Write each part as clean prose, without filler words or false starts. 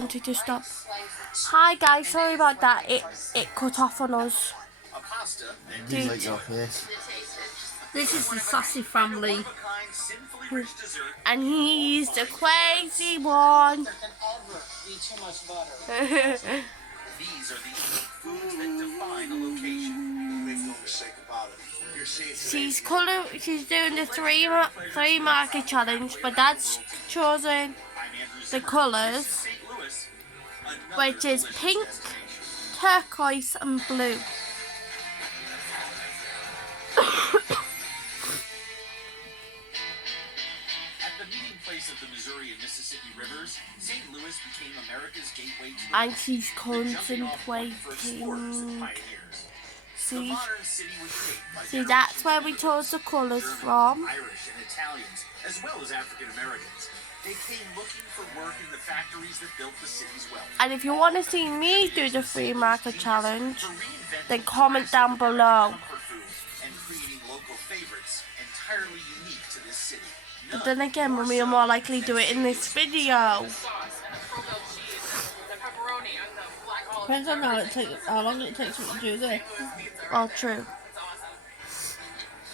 Wanted to stop. Hi guys, sorry about that. It cut off on us. Didn't like your face. This is the Sassy family. And he's the crazy one. These are the foods that define a location. Make no mistake about it. She's doing the three marker challenge, but Dad's chosen the colours, which is pink, turquoise and blue. Of the Missouri and Mississippi rivers, St. Louis became America's gateway to and she's contemplating. See, that's where we chose the colours from. Irish and Italians, as well as African Americans. They came looking for work in the factories that built the city's wealth. And if you want to see me do the free marker challenge, then comment down below. And creating local favorites entirely unique to this city. But then again, Mummy will more likely do it in this video. Depends on how long it takes me to do this. Oh, true.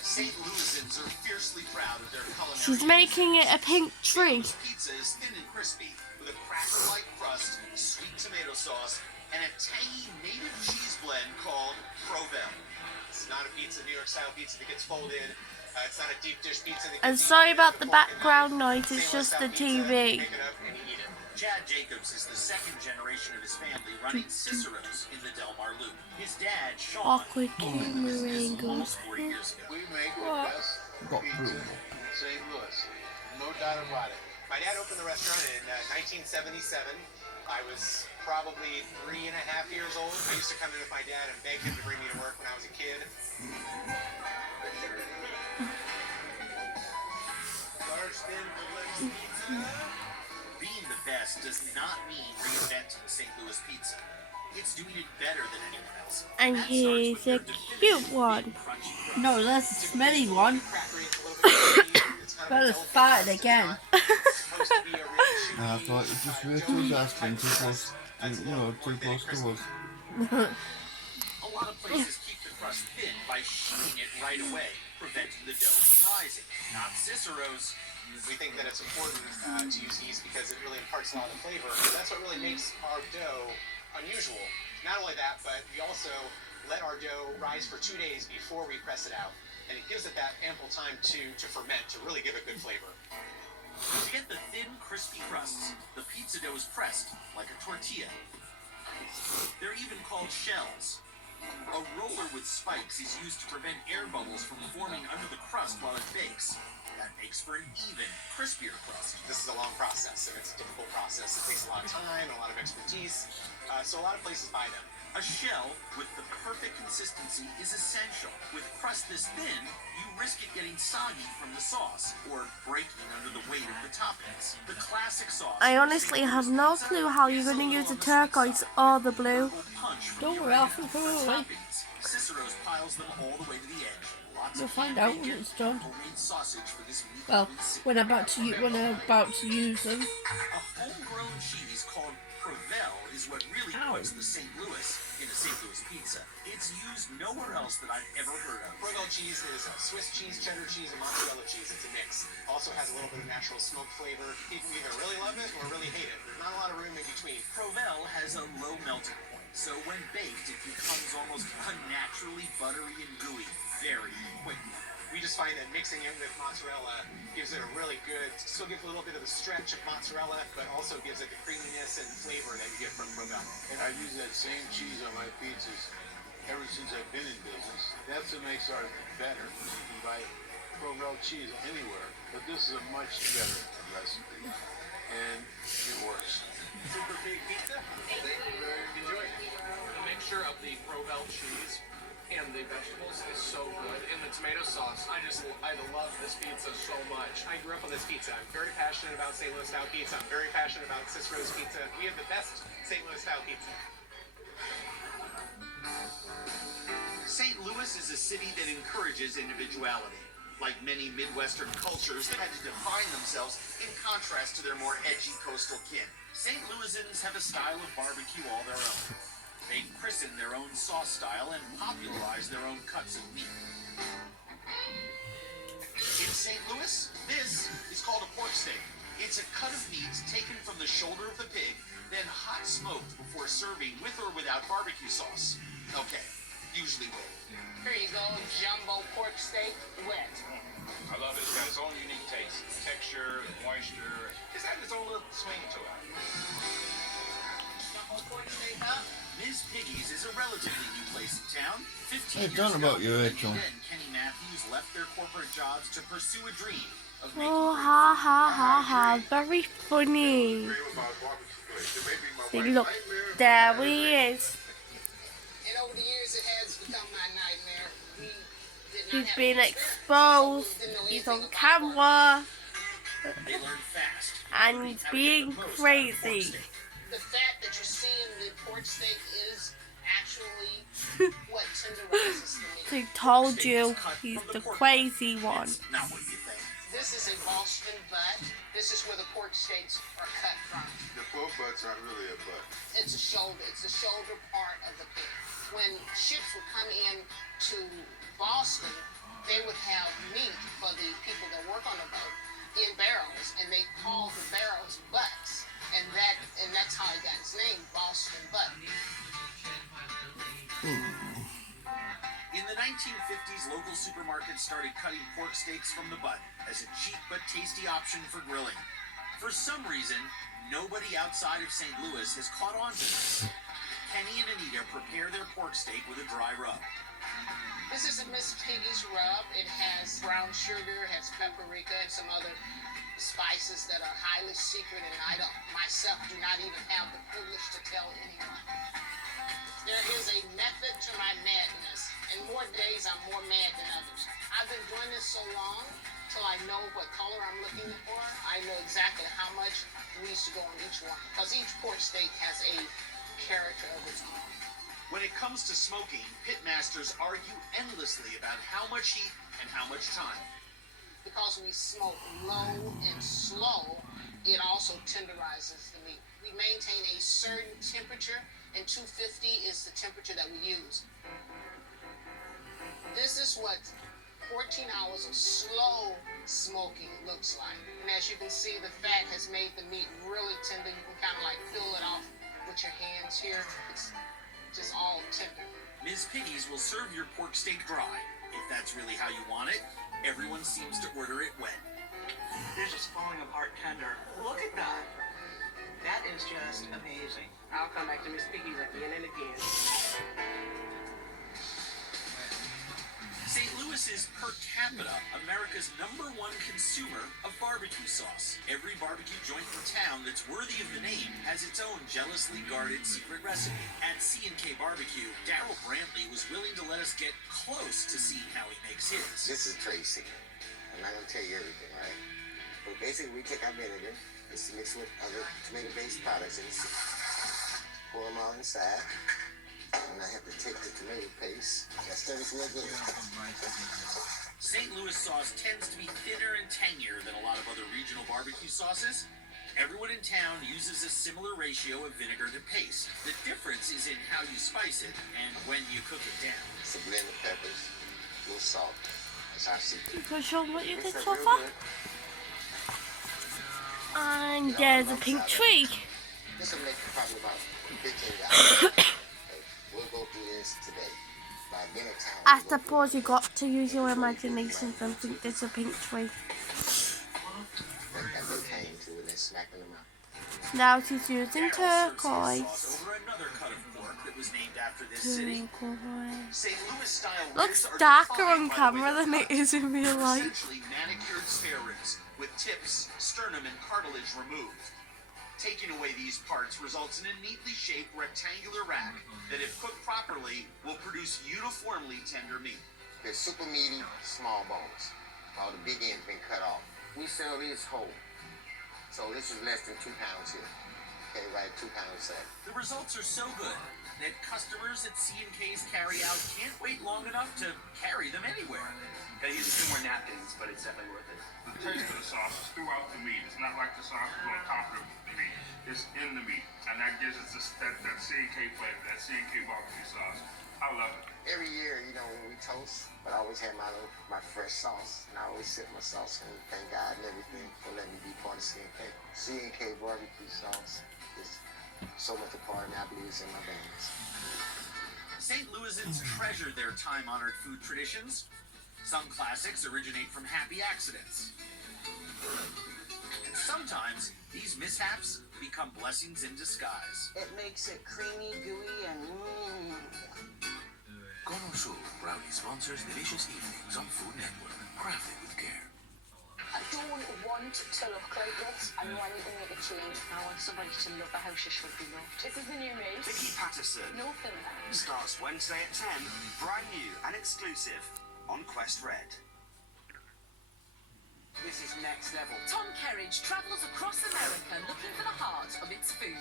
St. Louisans are fiercely proud of their culinary. She's making it a pink tree. Pizza is thin and crispy with a cracker-like crust, sweet tomato sauce, and a tangy native cheese blend called Provel. It's not a pizza, New York style pizza that gets folded. It's not a deep dish pizza. And sorry about the background noise, it's just the TV. Chad Jacobs is the second generation of his family running Cicero's in the Del Mar Loop. His dad, Sean, Awkward camera angles. almost 40 years ago. We make the best pizza in St. Louis. No doubt about it. My dad opened the restaurant in 1977. I was probably 3.5 years old. I used to come in with my dad and beg him to bring me to work when I was a kid. Being the best does not mean reinventing St. Louis pizza. It's doing it better than anyone else. And here's a cute one. No, that's a smelly one. Bella's farted again. I thought it just Rachel's asking too close, too close to us. A lot of places keep the crust thin by sheeting it right away, preventing the dough from rising. Not Cicero's. We think that it's important to use yeast because it really imparts a lot of flavor. That's what really makes our dough unusual. Not only that, but we also let our dough rise for 2 days before we press it out. And it gives it that ample time to ferment, to really give it good flavor. To get the thin, crispy crusts, the pizza dough is pressed like a tortilla. They're even called shells. A roller with spikes is used to prevent air bubbles from forming under the crust while it bakes. That makes for an even, crispier crust. This is a long process, and it's a difficult process. It takes a lot of time and a lot of expertise, so a lot of places buy them. A shell with the perfect consistency is essential. With crust this thin, you risk it getting soggy from the sauce or breaking under the weight of the toppings. The classic sauce. I honestly have no clue how you're going to use the turquoise or the blue. Don't worry, I'll feel early. Cicero's piles them all the way to the edge. You'll find out when it's done. Sausage for this Well, when I'm about to use them. A homegrown cheese called Provel is what really puts the St. Louis in a St. Louis pizza. It's used nowhere else that I've ever heard of. Provel cheese is Swiss cheese, cheddar cheese, and mozzarella cheese. It's a mix. Also has a little bit of natural smoke flavor. People either really love it or really hate it. There's not a lot of room in between. Provel has a low melting point, so when baked, it becomes almost unnaturally buttery and gooey very quickly. We just find that mixing it with mozzarella gives it a really good, still gives a little bit of the stretch of mozzarella, but also gives it the creaminess and flavor that you get from Provel. And I use that same cheese on my pizzas ever since I've been in business. That's what makes ours better. You can buy Provel cheese anywhere, but this is a much better recipe, and it works. Super big pizza. Enjoy it. The mixture of the Provel cheese and the vegetables is so good, and the tomato sauce. I love this pizza so much. I grew up on this pizza. I'm very passionate about St. Louis style pizza. I'm very passionate about Cicero's pizza. We have the best St. Louis style pizza. St. Louis is a city that encourages individuality. Like many Midwestern cultures that had to define themselves in contrast to their more edgy coastal kin. St. Louisans have a style of barbecue all their own. They christen their own sauce style and popularize their own cuts of meat. In St. Louis, this is called a pork steak. It's a cut of meat taken from the shoulder of the pig, then hot smoked before serving with or without barbecue sauce. Okay, usually with. Here you go, jumbo pork steak, wet. I love it. It's got its own unique taste, texture, moisture. It's got its own little swing to it. Jumbo pork steak, huh? Ms. Piggy's is a relatively new place in town. 15 Hey, years done ago, about you, Rachel. Anita and Kenny Matthews left their corporate jobs to pursue a dream of making Oh, great ha food. ha ha ha. Very funny. See, look, there he is. And over the years, it has become my nightmare. We did not He's have been any experience, exposed. so we didn't know He's anything on about camera. They learned fast. And including he's how to get being the most out of pork crazy. steak. The fat that you see in the pork steak is actually what tenderizes the meat. He told you he's the crazy one. It's not what you think. This is a Boston butt. This is where the pork steaks are cut from. The pork butts aren't really a butt. It's a shoulder. It's the shoulder part of the pig. When ships would come in to Boston, they would have meat for the people that work on the boat in barrels, and they called the barrels butts, and that's how it got its name, Boston butt. In the 1950s, local supermarkets started cutting pork steaks from the butt as a cheap but tasty option for grilling. For some reason, nobody outside of St. Louis has caught on to this. Kenny and Anita prepare their pork steak with a dry rub. This is a Miss Piggy's rub. It has brown sugar, has paprika, and some other spices that are highly secret, and I myself do not even have the privilege to tell anyone. There is a method to my madness, and more days I'm more mad than others. I've been doing this so long till I know what color I'm looking for. I know exactly how much needs to go on each one, because each pork steak has a character of its own. When it comes to smoking, pitmasters argue endlessly about how much heat and how much time. Because we smoke low and slow, it also tenderizes the meat. We maintain a certain temperature, and 250 is the temperature that we use. This is what 14 hours of slow smoking looks like. And as you can see, the fat has made the meat really tender. You can kind of like peel it off with your hands here. It's just all tender. Ms. Piggy's will serve your pork steak dry. If that's really how you want it, everyone seems to order it wet. They're just falling apart tender. Look at that. That is just amazing. I'll come back to Miss Piggy's again and again. St. Louis is per capita America's #1 consumer of barbecue sauce. Every barbecue joint in town that's worthy of the name has its own jealously guarded secret recipe. At C&K Barbecue, Darryl Brantley was willing to let us get close to seeing how he makes his. This is trade secret. I'm not gonna tell you everything, right? But basically, we take our vinegar, it's mixed with other tomato-based products, and pour them all inside. And I have to take the tomato paste. That stuff is real good. St. Louis sauce tends to be thinner and tangier than a lot of other regional barbecue sauces. Everyone in town uses a similar ratio of vinegar to paste. The difference is in how you spice it and when you cook it down. It's a blend of peppers, a little salt. That's our secret. You can show what you Mix did that so real far. good. And there's a pink tree. This will make probably about $15. We'll go through this today. By dinner time. I suppose you got to use your imagination and think there's a pink tree. Got the tang to it and then smacking them out. Now she's using Darryl serves his turquoise. sauce over another cut of pork that was named after this city. Turquoise. St. Louis style Looks ribs are darker defined on by the camera way than they're it cut. is in real They're life. essentially manicured spare ribs with tips, sternum, and cartilage removed. Taking away these parts results in a neatly shaped rectangular rack that, if cooked properly, will produce uniformly tender meat. They're super meaty, small bones. All the big ends been cut off. We sell these whole. So this is less than 2 pounds here. Okay, right, 2 pounds set. The results are so good that customers at C&K's carryout can't wait long enough to carry them anywhere. Gotta use a few more napkins, but it's definitely worth it. The taste of the sauce is throughout the meat. It's not like the sauce is on top of the meat. is in the meat, and that gives it that C&K flavor, that C&K barbecue sauce. I love it. Every year, you know, when we toast, but I always have my fresh sauce, and I always sip my sauce, and thank God and everything for letting me be part of C&K. C&K barbecue sauce is so much a part, and I believe it's in my veins. St. Louisans treasure their time-honored food traditions. Some classics originate from happy accidents. And sometimes these mishaps become blessings in disguise. It makes it creamy, gooey, and Conosco proudly sponsors delicious evenings on Food Network, crafted with care. I don't want to look like this. I know I need to make a change. I want somebody to love a how she should be loved. This is the new me. Vicky Patterson No filter. starts Wednesday at 10, brand new and exclusive on Quest Red. This is next level. Tom Kerridge travels across America looking for the heart of its food.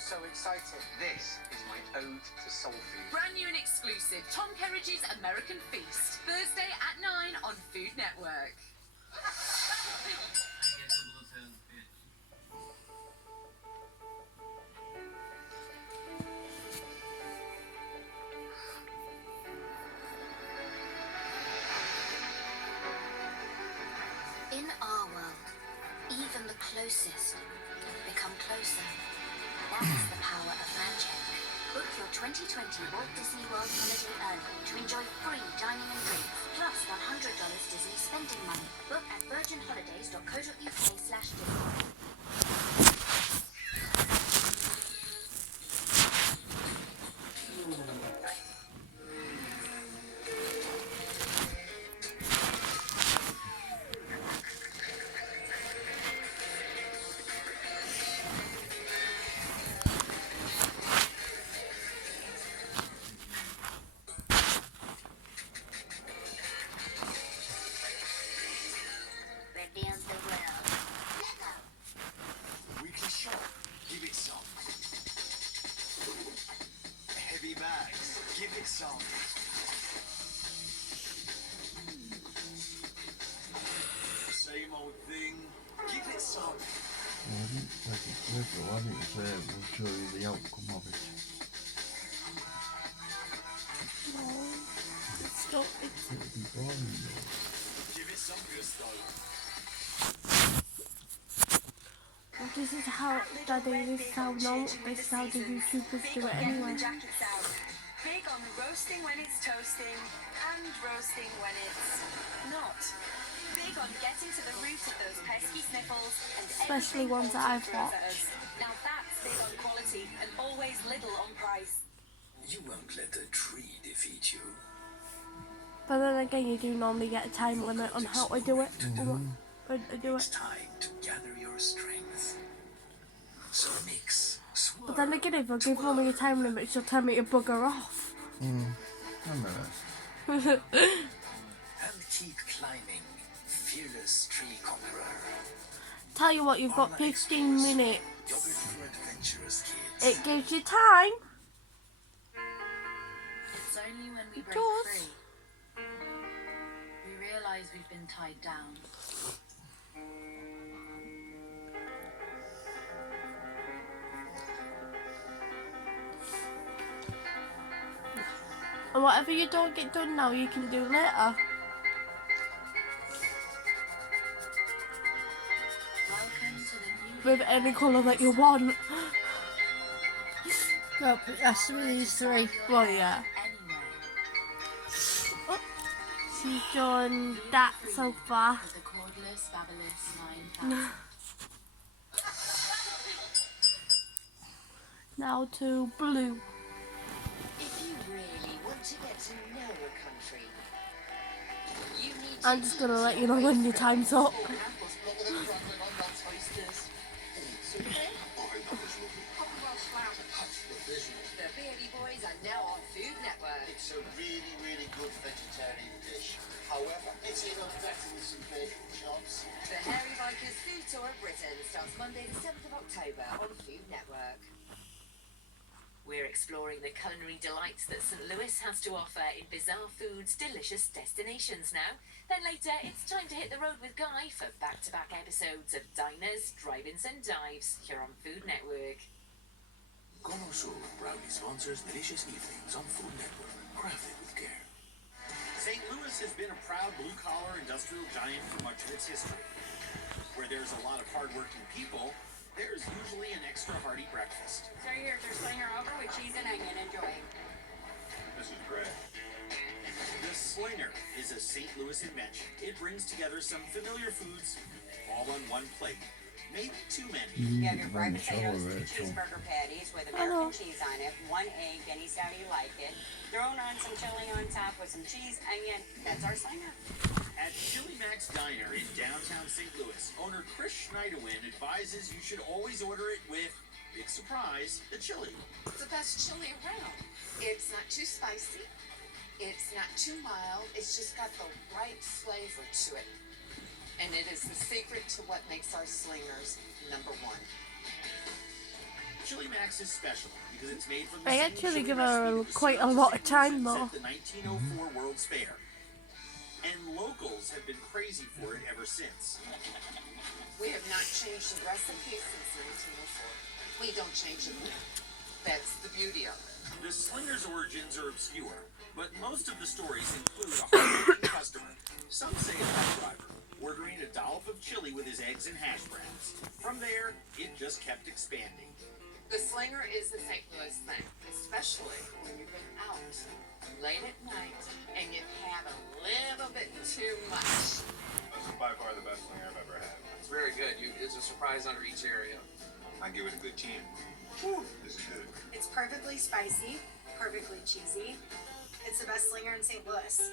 So excited. This is my ode to soul food. Brand new and exclusive, Tom Kerridge's American Feast. Thursday at 9 on Food Network. In our world, even the closest become closer. That's the power of magic. Book your 2020 Walt Disney World holiday early to enjoy free dining and drinks, plus $100 Disney spending money. Book at virginholidays.co.uk/Disney. Reveals the world. Weekly shop, give it some. Heavy bags, give it some. Same old thing, give it some. I didn't take it literal, I didn't say it will show you the outcome of it. No. Stop it. It'll be boring though. Give it some gusto. Well, this is how, Daddy, this is how normal, this is how the YouTubers do it anyway. Big on roasting when it's toasting and roasting when it's not. Big on getting to the root of those pesky sniffles and Especially ones that I've watched. Now that's big on quality and always little on price. You won't let a tree defeat you. But then again, you do normally get a time limit on how to do it. When to do It's it. time to gather your strength. So mix, swirl, But then again, if I give only a time limit, she'll tell me to bugger off. I know that. and keep climbing, fearless tree conqueror. Tell you what, you've got 15 minutes. Yogurt for adventurous kids. It gives you time. It's only when we It break does. free we realise we've been tied down. And whatever you don't get done now, you can do later. Welcome to the new With any colour that you want. No, it has to be these three. Well, yeah. anywhere. Oh, she's done that so far. The cordless, fabulous 9000. Now to blue. If you really want to get to know a country, you need to I'm just gonna let you know when your time's up. The Beardy Boys are now on Food Network. It's a really, really good vegetarian dish. However, it's even better with some bacon chops. The Hairy Bikers Food Tour of Britain starts Monday the 7th of October on Food Network. We're exploring the culinary delights that St. Louis has to offer in bizarre foods, delicious destinations now. Then later, it's time to hit the road with Guy for back-to-back episodes of Diners, Drive-Ins and Dives here on Food Network. Como Sur proudly sponsors delicious evenings on Food Network, crafted with care. St. Louis has been a proud blue-collar industrial giant for much of its history. Where there's a lot of hard-working people, there's usually an extra hearty breakfast. So here's your slinger over with cheese and onion. Enjoy. This is great. The Slinger is a St. Louis invention. It brings together some familiar foods all on one plate. Maybe too many. You have your fried potatoes with the cheeseburger patties with American cheese on it, 1 egg, any's how you like it. Thrown on some chili on top with some cheese, onion. That's our Slinger. At Chili Mac's Diner in downtown St. Louis, owner Chris Schneiderwin advises you should always order it with, big surprise, the chili. It's the best chili around. It's not too spicy. It's not too mild. It's just got the right flavor to it. And it is the secret to what makes our slingers #1. Chili Mac's is special because it's made from the I same actually chili give recipe her that quite a served lot St. of time Louis though. at the 1904 World's Fair. And locals have been crazy for it ever since. We have not changed the recipe since 1904. We don't change it now. That's the beauty of it. The Slinger's origins are obscure, but most of the stories include a hard-working customer, some say a truck driver, ordering a dollop of chili with his eggs and hash browns. From there, it just kept expanding. The Slinger is the St. Louis thing, especially when you've been out late at night and you've had a little bit too much. This is by far the best Slinger I've ever had. It's very good. It's a surprise under each area. I give it a good 10. Whew, this is good. It's perfectly spicy, perfectly cheesy. It's the best Slinger in St. Louis.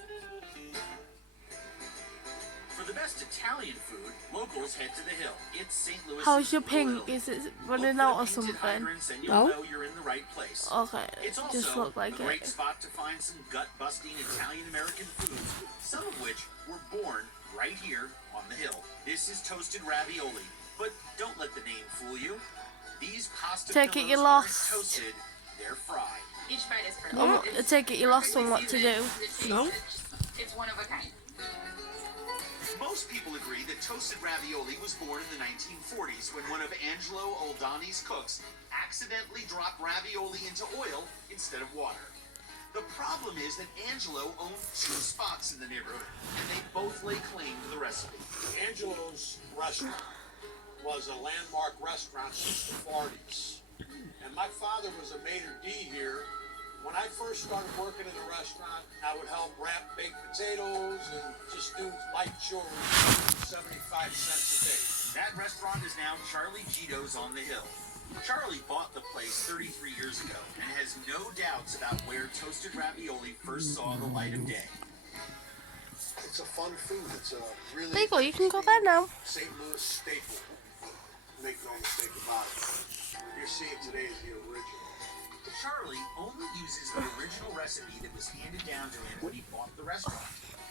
For the best Italian food, locals head to the Hill. It's St. Louis. How's your pink? Is it running out or something? And you'll know you're in the right place. Okay, It's it also just looked like a great it. spot to find some gut-busting Italian-American foods, some of which were born right here on the Hill. This is toasted ravioli, but don't let the name fool you. These pasta Take it, you pillows lost. aren't toasted, they're fried. Each bite is for I take it you lost on what to do. No. It's one of a kind. Most people agree that toasted ravioli was born in the 1940s when one of Angelo Oldani's cooks accidentally dropped ravioli into oil instead of water. The problem is that Angelo owned 2 spots in the neighborhood, and they both lay claim to the recipe. Angelo's restaurant was a landmark restaurant since the 40s. And my father was a maitre d' here. When I first started working in the restaurant, I would help wrap baked potatoes and just do light chores, 75 cents a day. That restaurant is now Charlie Gito's on the Hill. Charlie bought the place 33 years ago and has no doubts about where toasted ravioli first saw the light of day. It's a fun food. It's a really There you go, you can go there now. St. Louis staple. Make no mistake about it. What you're seeing today is the original. Charlie only uses the original recipe that was handed down to him when he bought the restaurant,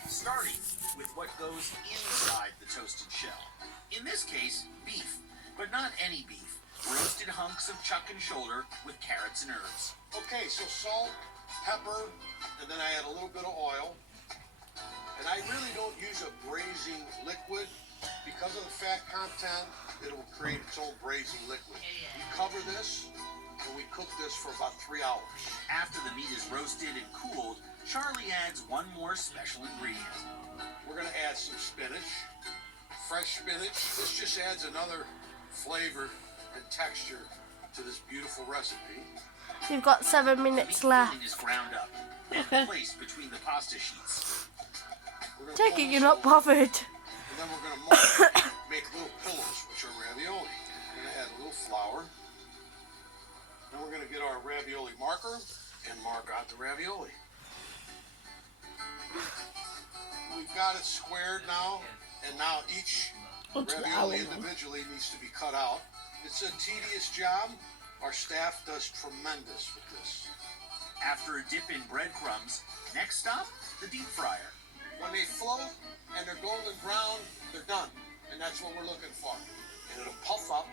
starting with what goes inside the toasted shell. In this case, beef, but not any beef. Roasted hunks of chuck and shoulder with carrots and herbs. Okay, so salt, pepper, and then I add a little bit of oil. And I really don't use a braising liquid. Because of the fat content, it will create its own braising liquid. We cover this, and we cook this for about 3 hours. After the meat is roasted and cooled, Charlie adds one more special ingredient. We're going to add some spinach, fresh spinach. This just adds another flavor and texture to this beautiful recipe. You've got 7 minutes left. Is ground up and placed between the pasta sheets. Take it, you're not bothered. And then we're going to make little pillows, which are ravioli. We're going to add a little flour. Then we're going to get our ravioli marker and mark out the ravioli. We've got it squared now, and now each ravioli individually needs to be cut out. It's a tedious job. Our staff does tremendous with this. After a dip in breadcrumbs, next stop, the deep fryer. When they float and they're golden brown, they're done. And that's what we're looking for. And it'll puff up,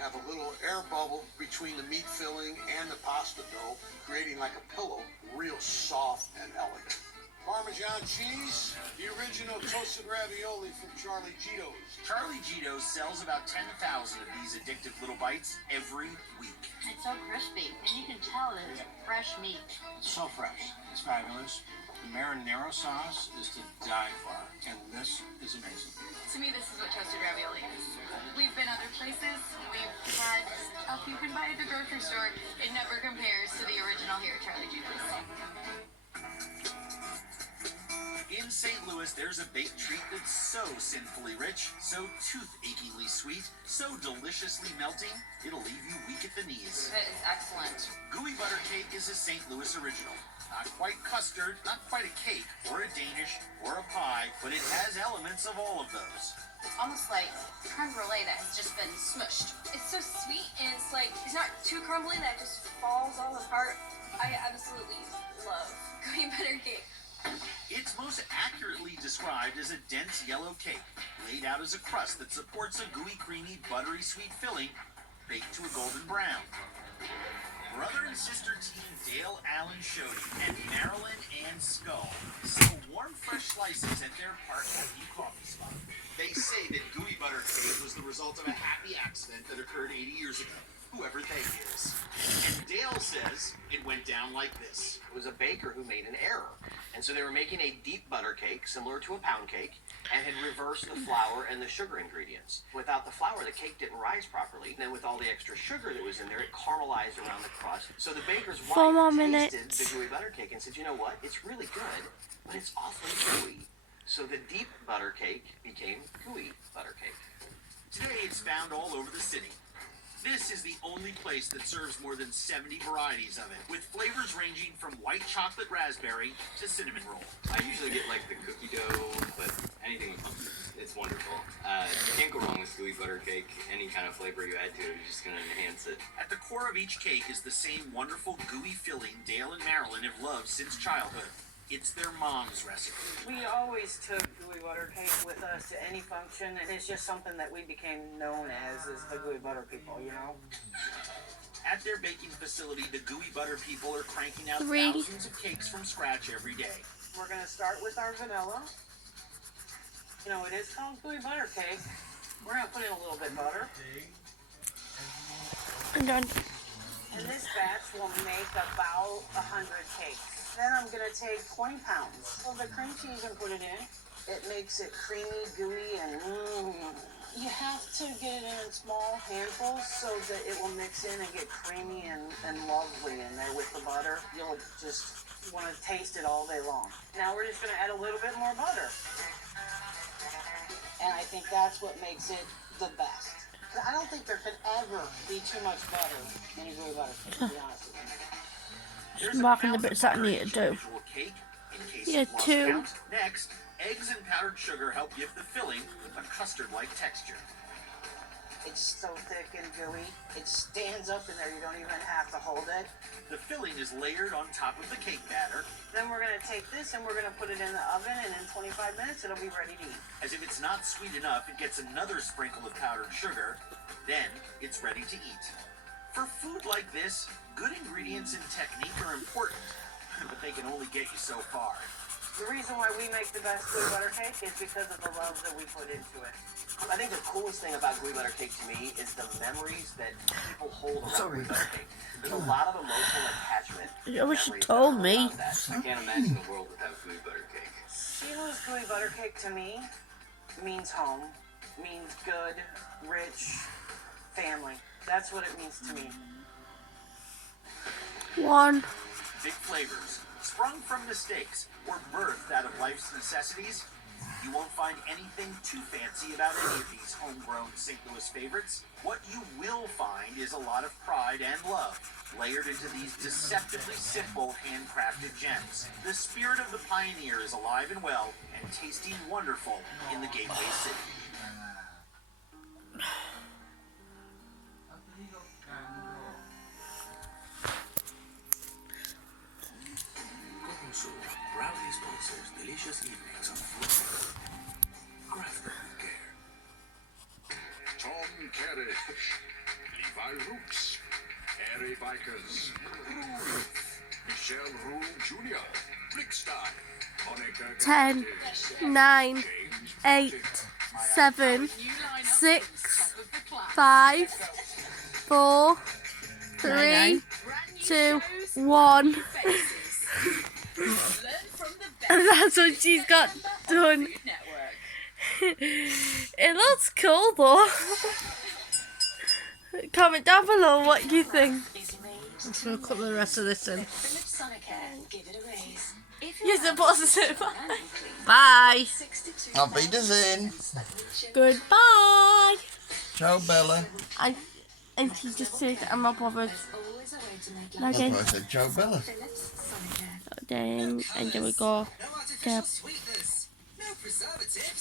have a little air bubble between the meat filling and the pasta dough, creating like a pillow, real soft and elegant. Parmesan cheese, the original toasted ravioli from Charlie Gito's. Charlie Gito's sells about 10,000 of these addictive little bites every week. It's so crispy, and you can tell that it's fresh meat. It's so fresh. It's fabulous. The marinara sauce is to die for, and this is amazing. To me, this is what toasted ravioli is. We've been other places. We've had stuff you can buy at the grocery store. It never compares to the original here at Charlie Gito's. In St. Louis, there's a baked treat that's so sinfully rich, so tooth-achingly sweet, so deliciously melting, it'll leave you weak at the knees. It is excellent. Gooey butter cake is a St. Louis original. Not quite custard, not quite a cake, or a Danish, or a pie, but it has elements of all of those. It's almost like creme brulee that has just been smushed. It's so sweet, and it's like, it's not too crumbly that it just falls all apart. I absolutely love gooey butter cake. It's most accurately described as a dense yellow cake, laid out as a crust that supports a gooey, creamy, buttery sweet filling, baked to a golden brown. Brother and sister team Dale, Allen, Shody, and Marilyn and Skull sell warm, fresh slices at their Park Avenue coffee spot. They say that gooey butter cake was the result of a happy accident that occurred 80 years ago, whoever they is. And Dale says it went down like this. It was a baker who made an error. And so they were making a deep butter cake, similar to a pound cake, and had reversed the flour and the sugar ingredients. Without the flour, the cake didn't rise properly. And then with all the extra sugar that was in there, it caramelized around the crust. So the baker's wife tasted the gooey butter cake and said, you know what? It's really good, but it's awfully gooey. So the deep butter cake became gooey butter cake. Today it's found all over the city. This is the only place that serves more than 70 varieties of it, with flavors ranging from white chocolate raspberry to cinnamon roll. I usually get like the cookie dough, but anything, it's wonderful. You can't go wrong with gooey butter cake. Any kind of flavor you add to it, you're just going to enhance it. At the core of each cake is the same wonderful gooey filling Dale and Marilyn have loved since childhood. It's their mom's recipe. We always took gooey butter cake with us to any function, and it's just something that we became known as the gooey butter people, you know? At their baking facility, the gooey butter people are cranking out thousands of cakes from scratch every day. We're going to start with our vanilla. You know, it is called gooey butter cake. We're going to put in a little bit of butter. I'm done. And this batch will make about 100 cakes. Then I'm going to take 20 pounds of the cream cheese and put it in. It makes it creamy, gooey, and you have to get it in small handfuls so that it will mix in and get creamy and lovely in there with the butter. You'll just want to taste it all day long. Now we're just going to add a little bit more butter. And I think that's what makes it the best. I don't think there could ever be too much butter in a gooey butter cake, to be honest with you. Just marking the bits that I need to do. Yeah, two. Next, eggs and powdered sugar help give the filling a custard-like texture. It's so thick and gooey, it stands up in there, you don't even have to hold it. The filling is layered on top of the cake batter. Then we're going to take this and we're going to put it in the oven, and in 25 minutes it'll be ready to eat. As if it's not sweet enough, it gets another sprinkle of powdered sugar. Then it's ready to eat. For food like this, good ingredients and technique are important, but they can only get you so far. The reason why we make the best gooey butter cake is because of the love that we put into it. I think the coolest thing about gooey butter cake to me is the memories that people hold around gooey butter cake. There's a lot of emotional attachment. I wish you told me. I can't imagine the world without gooey butter cake. Sheila's gooey butter cake to me means home, means good, rich, family. That's what it means to me. One. Big flavors, sprung from mistakes, or birthed out of life's necessities. You won't find anything too fancy about any of these homegrown St. Louis favorites. What you will find is a lot of pride and love, layered into these deceptively simple, handcrafted gems. The spirit of the pioneer is alive and well, and tasting wonderful in the Gateway City. Proudly sponsors delicious evenings of food. Craft with care. Tom Kaddish. Roots, Harry Bikers, Michelle Rue Jr., Blickstein, Monica 10, 9, 8, 7, 6, 5, 4, 3, 2, 1. And that's what she's got done. It looks cool though. Comment down below what you think. I'm just going to cut the rest of this in. You're supposed to. Bye. Auf Wiedersehen. Goodbye. Ciao, Bella. And she just said, I'm not bothered. That's why I said ciao, Bella. And then we go. No artificial sweeteners, no preservatives.